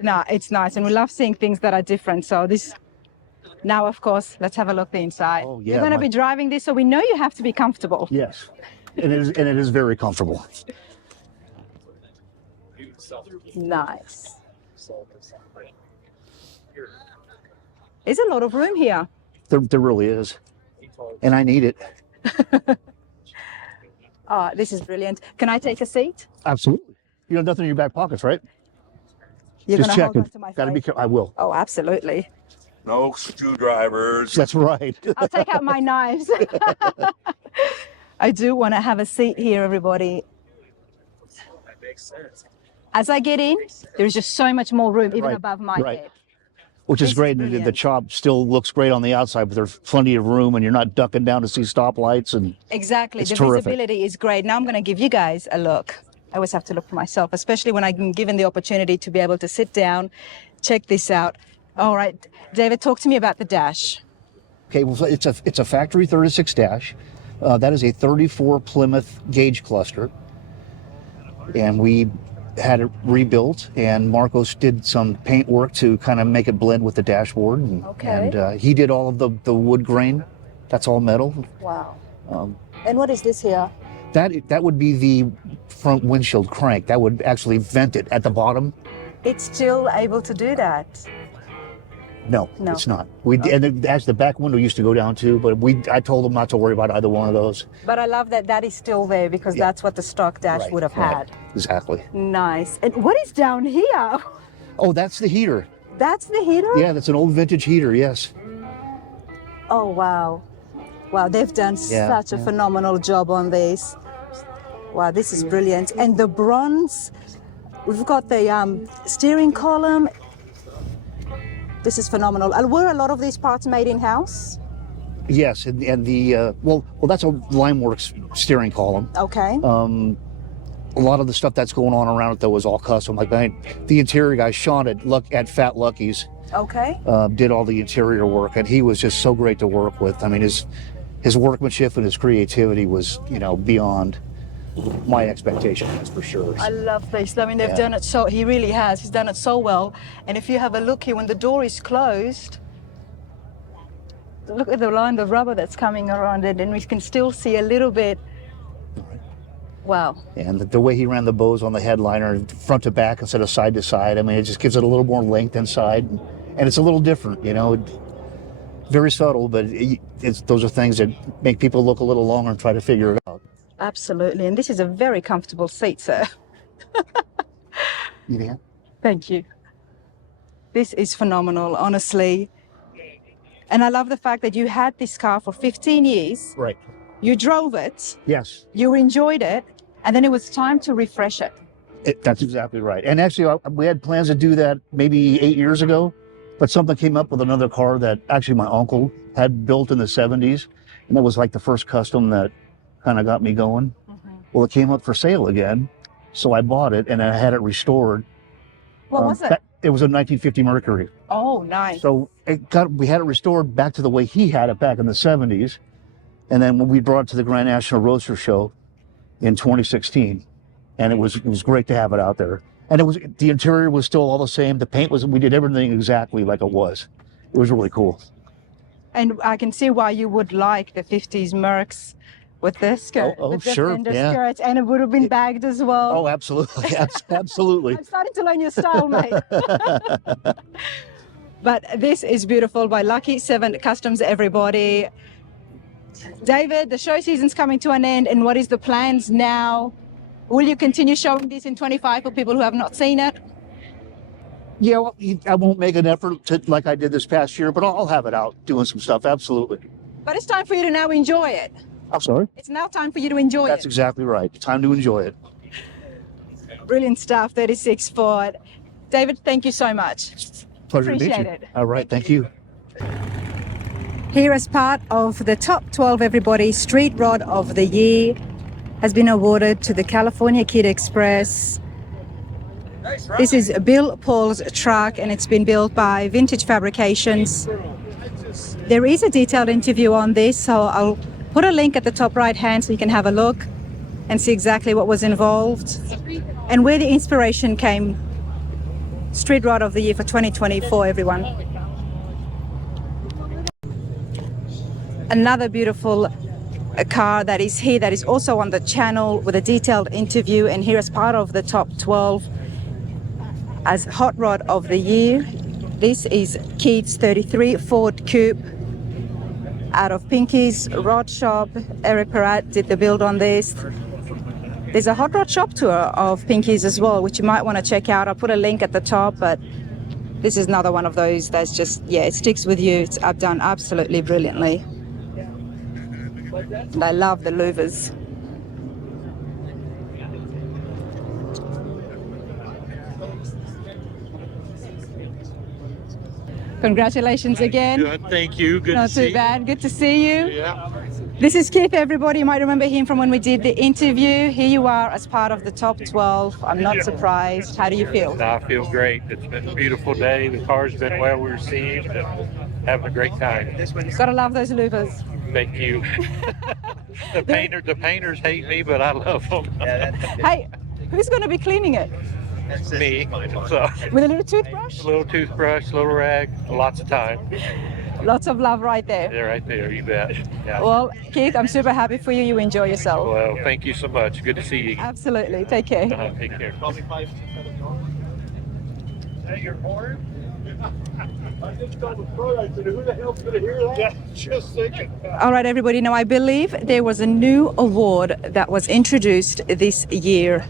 No, it's nice, and we love seeing things that are different. So this, now of course, let's have a look the inside. Oh, yeah, You're going to be driving this, so we know you have to be comfortable. Yes, and it is very comfortable. Nice. There's a lot of room here. There really is, and I need it. Oh, this is brilliant. Can I take a seat? Absolutely. You have nothing in your back pockets, right? You're Just going to hold checking. on to my Got to be face. careful. I will. Oh, absolutely. No screwdrivers. That's right. I'll take out my knives. I do want to have a seat here, everybody. That makes sense. As I get in, there's just so much more room, even Right, above my right. head. Which This is is great. And the brilliant. chop still looks great on the outside, but there's plenty of room, and you're not ducking down to see stoplights. And Exactly. It's The terrific. visibility is great. Now I'm going to give you guys a look. I always have to look for myself, especially when I'm given the opportunity to be able to sit down, check this out. All right, David, talk to me about the dash. okay, well, it's a factory 36 dash. That is a 34 Plymouth gauge cluster, and we had it rebuilt, and Marcos did some paint work to kind of make it blend with the dashboard, and, Okay. and he did all of the wood grain. That's all metal. Wow. And what is this here? That would be the front windshield crank. That would actually vent it at the bottom. It's still able to do that. No, No. it's not. And as the back window used to go down too, but I told them not to worry about either one of those. But I love that that is still there because that's what the stock dash would have had. Exactly. Nice. And what is down here? Oh, that's the heater. That's the heater? Yeah, that's an old vintage heater, yes. Oh, wow. Wow, they've done such a phenomenal job on this. Wow, this is brilliant. And the bronze, we've got the steering column. This is phenomenal. And were a lot of these parts made in-house? Yes, and the, well, that's a Limeworks steering column. Okay. A lot of the stuff that's going on around it, though, is all custom. Like the interior guy, Sean at Fat Lucky's, Okay. did all the interior work, and he was just so great to work with. I mean, his workmanship and his creativity was, beyond my expectation, that's for sure. I love this. I mean, they've done it so, he really has. He's done it so well. And if you have a look here, when the door is closed, look at the line of rubber that's coming around it, and we can still see a little bit. Wow. And the way he ran the bows on the headliner, front to back instead of side to side, I mean, it just gives it a little more length inside, and it's a little different, very subtle, but those are things that make people look a little longer and try to figure it out. Absolutely. And this is a very comfortable seat, sir. Yeah. Thank you. This is phenomenal, honestly. And I love the fact that you had this car for 15 years. Right. You drove it. Yes. You enjoyed it. And then it was time to refresh it. That's exactly right. And actually, we had plans to do that maybe 8 years ago, but something came up with another car that actually my uncle had built in the 70s. And that was like the first custom that kind of got me going. Mm-hmm. Well, it came up for sale again. So I bought it and I had it restored. What was it? It was a 1950 Mercury. Oh, nice. So we had it restored back to the way he had it back in the 70s. And then when we brought it to the Grand National Roadster Show in 2016, and it was great to have it out there. And the interior was still all the same. The paint we did everything exactly like it was. It was really cool. And I can see why you would like the 50s Mercs with this skirt, with the sure, fender yeah. skirt, and it would have been bagged as well. Oh, absolutely, absolutely. I'm starting to learn your style, mate. But this is beautiful by Lucky 7 Customs, everybody. David, the show season's coming to an end, and what is the plans now? Will you continue showing this in 25 for people who have not seen it? Yeah, well, I won't make an effort like I did this past year, but I'll have it out doing some stuff, absolutely. But it's time for you to now enjoy it. I'm sorry? It's now time for you to enjoy it. That's exactly right. Time to enjoy it. Brilliant stuff, 36 Ford. David, thank you so much. Pleasure to meet you. Appreciate it. All right, thank you. Here as part of the top 12 everybody Street Rod of the Year has been awarded to the California Kid Express. This is Bill Paul's truck, and it's been built by Vintage Fabrications. There is a detailed interview on this, so I'll put a link at the top right hand so you can have a look and see exactly what was involved and where the inspiration came. Street Rod of the Year for 2024, everyone. Another beautiful car that is here, that is also on the channel with a detailed interview, and here as part of the top 12 as Hot Rod of the Year. This is Keith's 33 Ford Coupe out of Pinky's Rod Shop. Eric Peratt did the build on this. There's a hot rod shop tour of Pinky's as well, which you might want to check out. I'll put a link at the top, but this is another one of those that's just, it sticks with you. It's done absolutely brilliantly. And I love the louvers. Congratulations again. Good, thank you. Good Not to see too bad. Good to see you. Yeah. This is Keith, everybody. You might remember him from when we did the interview. Here you are as part of the top 12. I'm not surprised. How do you feel? I feel great. It's been a beautiful day. The car's been well received and having a great time. Gotta love those louvers. Thank you. The painters hate me, but I love them. Hey, who's going to be cleaning it? Me. So, With a little toothbrush? a little toothbrush, a little rag, lots of time. Lots of love right there. Yeah, right there. You bet. Yeah. Well, Keith, I'm super happy for you. You enjoy yourself. Well, thank you so much. Good to see you. Absolutely. Take care. Take care. Hey, your horn? I just told the pro, I said, who the hell's gonna hear that? Yeah, just thinking. All right, everybody. Now, I believe there was a new award that was introduced this year,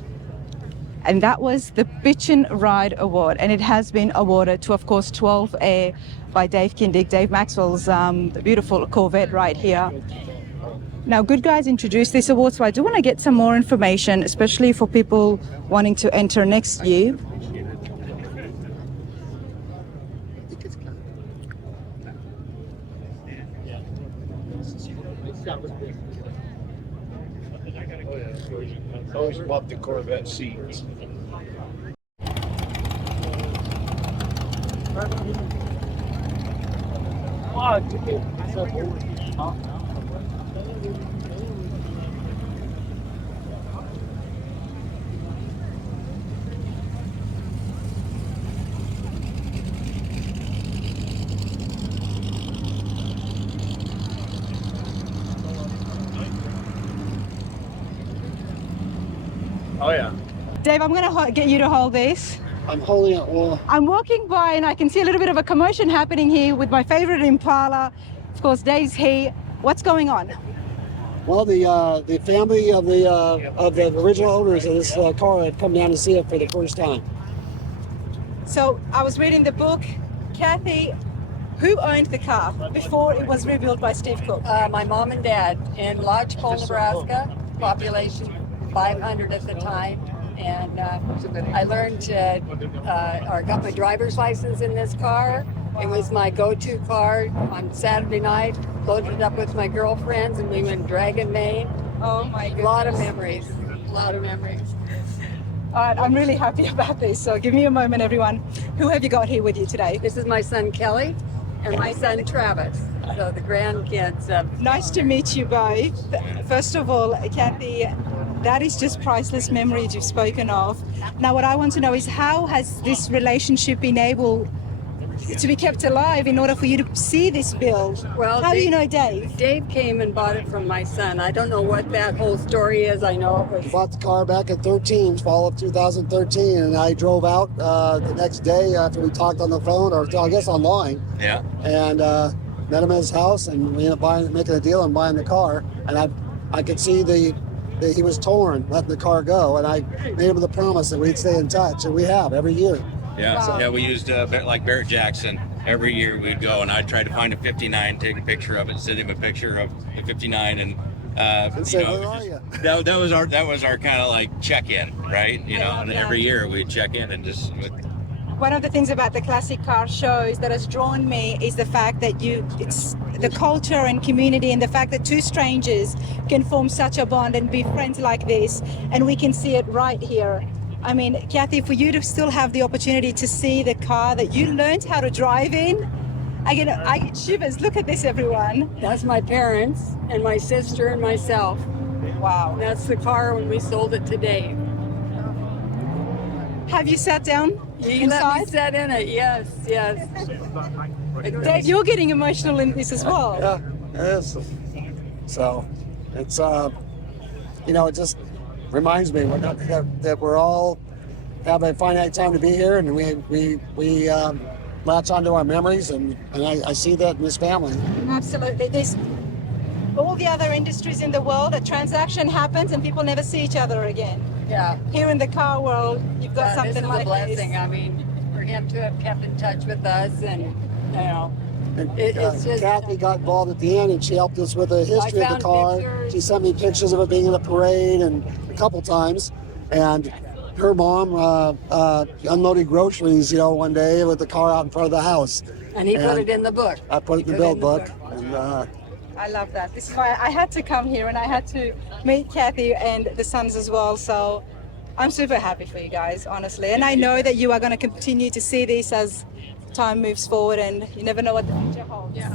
and that was the Bitchin' Ride Award. And it has been awarded to, of course, 12A by Dave Kindig, Dave Maxwell's beautiful Corvette right here. Now, Goodguys introduced this award, so I do want to get some more information, especially for people wanting to enter next year. I always loved the Corvette seats. Oh yeah. Dave, I'm going to get you to hold this. I'm holding it. Well, I'm walking by and I can see a little bit of a commotion happening here with my favorite Impala. Of course, Dave's here. What's going on? well, the family of the original owners of this car have come down to see it for the first time. So I was reading the book. Kathy, who owned the car before it was rebuilt by Steve Cook? My mom and dad in Lodgepole, Nebraska, population 500 at the time. And I learned to, or got my driver's license in this car. It was my go-to car on Saturday night, loaded it up with my girlfriends, and we went Dragon Main. Oh my goodness. A lot of memories, a lot of memories. All right, I'm really happy about this. So give me a moment, everyone. Who have you got here with you today? This is my son Kelly and my son Travis, so the grandkids. Nice to meet you both. First of all, Kathy, that is just priceless memories you've spoken of. Now, what I want to know is how has this relationship been able to be kept alive in order for you to see this build? Well, how do you know Dave? Dave came and bought it from my son. I don't know what that whole story is. I know it was. Bought the car back in fall of 2013, and I drove out the next day after we talked on the phone, or I guess online. Yeah. And met him at his house, and we ended up making a deal and buying the car. And I could see that he was torn, letting the car go, and I made him the promise that we'd stay in touch, and we have every year. Yeah, Wow. yeah, we used like Barrett Jackson. Every year we'd go, and I'd try to find a 59, take a picture of it, send him a picture of the 59, and And say, where are you? that was our kind of like check-in, right? You know, and every year we'd check in and just. One of the things about the classic car shows that has drawn me is the fact that it's the culture and community, and the fact that two strangers can form such a bond and be friends like this, and we can see it right here. I mean, Kathy, for you to still have the opportunity to see the car that you learned how to drive in, I get shivers. Look at this, everyone. That's my parents and my sister and myself. Wow. That's the car when we sold it to Dave. Have you sat down You let me inside? sit in it, yes. Dave, you're getting emotional in this as well. Yeah, it is. So it's it just reminds me that we're all have a finite time to be here, and we latch onto our memories, and I see that in this family. Absolutely. There's all the other industries in the world, a transaction happens and people never see each other again. Yeah. Here in the car world, you've got This something is like a blessing. this. I mean, for him to have kept in touch with us, and And, it's just. Kathy got involved at the end, and she helped us with the history of the found car. pictures. She sent me pictures of it being in a parade and a couple times. And her mom unloaded groceries, one day with the car out in front of the house. And he put it in the book. I put it in the build book. And I love that. This is why I had to come here, and I had to meet Kathy and the sons as well. So I'm super happy for you guys, honestly. And I know that you are going to continue to see this as time moves forward, and you never know what the future holds. Yeah.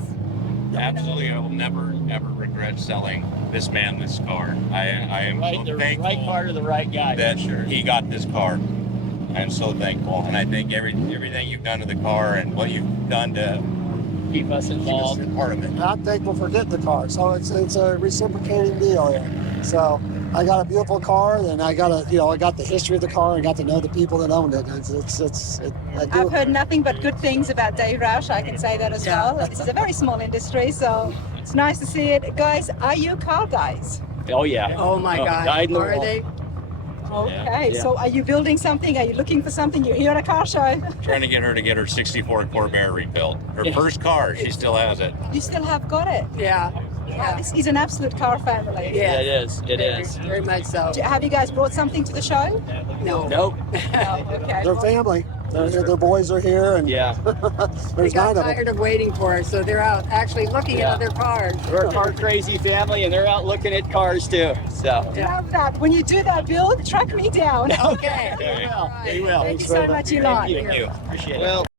Absolutely, I will never ever regret selling this man this car. I am so thankful. Right car to the right guy. That he got this car. I'm so thankful, and I think everything you've done to the car and what you've done to keep us involved. Part of it. And I'm thankful for getting the car. So it's a reciprocating deal here. So I got a beautiful car, and I got the history of the car, and got to know the people that owned it. I've heard nothing but good things about Dave Roush. I can say that as well. This is a very small industry, so it's nice to see it. Guys, are you car guys? Oh yeah. Oh my God. Dyed in the Are wool. they? Okay, Yeah. so are you building something? Are you looking for something? You're here at a car show. Trying to get her 64 Corvair rebuilt. Her first car, she still has it. You still have got it. Yeah. Wow, Yeah. this is an absolute car family. Yeah. It is. It is. Very much so. Have you guys brought something to the show? No. Nope. No, okay. Their family. Their boys are here, and Yeah. They there's got 9 of them. tired of waiting for us, so they're out actually looking at other cars. We're a car crazy family, and they're out looking at cars too. So. Love that. When you do that build, track me down. Okay. They will. All right. They will. Thank you so much, Elon. Thank you. Appreciate it. Well,